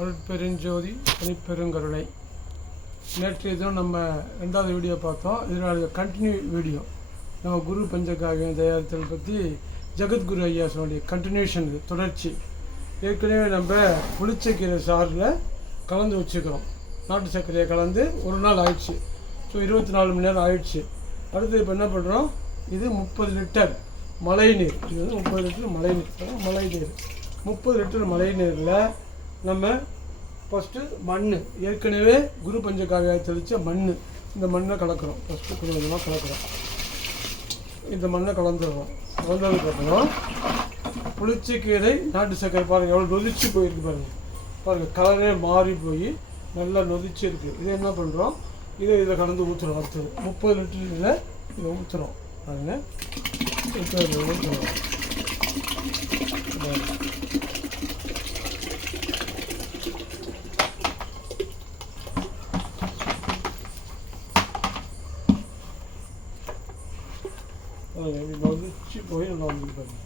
அருட்பெருஞ்சோதி தனிப்பெருங்கருணை. நேற்றைய தினம் நம்ம 2வது வீடியோ பார்த்தோம். இதனுடைய கண்டினியூ வீடியோ நம்ம குரு பஞ்சகாவியம் தயாரித்தல் பற்றி ஜெகத்குரு ஐயா சொன்ன கண்டினியூஷன், இது தொடர்ச்சி. ஏற்கனவே நம்ம புளிச்சக்கீரை சாறில் கலந்து வச்சுக்கிறோம். நாட்டு சர்க்கரையை கலந்து ஒரு நாள் ஆயிடுச்சு. ஸோ 24 மணி நேரம் ஆயிடுச்சு. அடுத்து இப்போ என்ன பண்ணுறோம், இது 30 லிட்டர் மழை நீர். இது வந்து 30 லிட்டர் மழை நீர் 30 லிட்டர் மழை நீரில் நம்ம ஃபஸ்ட்டு மண், ஏற்கனவே குரு பஞ்சகாவியா தெளித்த மண், இந்த மண்ணை கலக்கிறோம். ஃபஸ்ட்டு கொஞ்சம் கொஞ்சமாக கலக்கிறோம். இந்த மண்ணை கலந்துடுறோம். கலந்ததுக்கப்புறம் புளிச்சக்கீரை நாட்டு சர்க்கரை பாருங்கள் எவ்வளோ நொதிச்சு போயிருக்கு பாருங்கள் கலரே மாறி போய் நல்லா நொதிச்சு இருக்குது. இதை என்ன பண்ணுறோம், இதை கலந்து ஊற்றுறோம். அடுத்தது 30 லிட்டரில் இதை ஊற்றுறோம். பாருங்கள் ஊற்றுறோம். நொதிச்சு போய் நல்லா வந்து பாருங்க.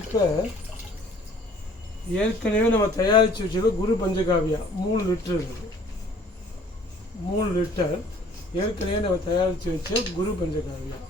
இப்போ ஏற்கனவே நம்ம தயாரித்து வச்சது குரு பஞ்சகாவியா 3 லிட்டர் இருக்குது. 3 லிட்டர் ஏற்கனவே நம்ம தயாரித்து வச்ச குரு பஞ்சகாவியா.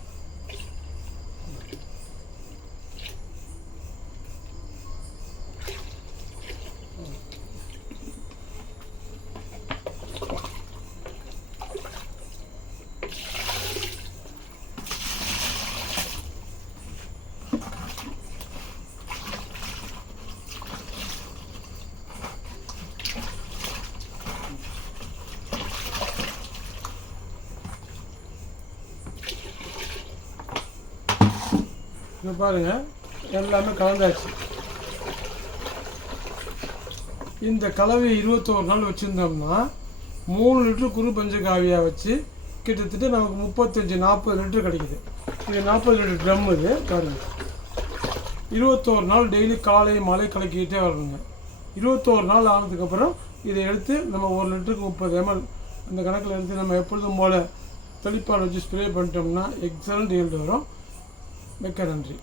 இங்கே பாருங்கள் எல்லாமே கலந்தாச்சு. இந்த கலவை 21 நாள் வச்சுருந்தோம்னா 3 லிட்டர் குரு பஞ்சகாவியா வச்சு கிட்டத்தட்ட நமக்கு 35-40 லிட்டர் கிடைக்குது. இது 40 லிட்டர் ட்ரம். இது பாருங்கள் 21 நாள் டெய்லி காலை மாலை கலக்கிக்கிட்டே வரணுங்க. 21 நாள் ஆனதுக்கப்புறம் இதை எடுத்து நம்ம 1 லிட்டருக்கு 30 ml அந்த கணக்கில் எடுத்து நம்ம எப்பொழுதும் போல் தெளிப்பால் வச்சு ஸ்ப்ரே பண்ணிட்டோம்னா எக்ஸலண்ட் ஈல்டு வரும். மிக்க நன்றி.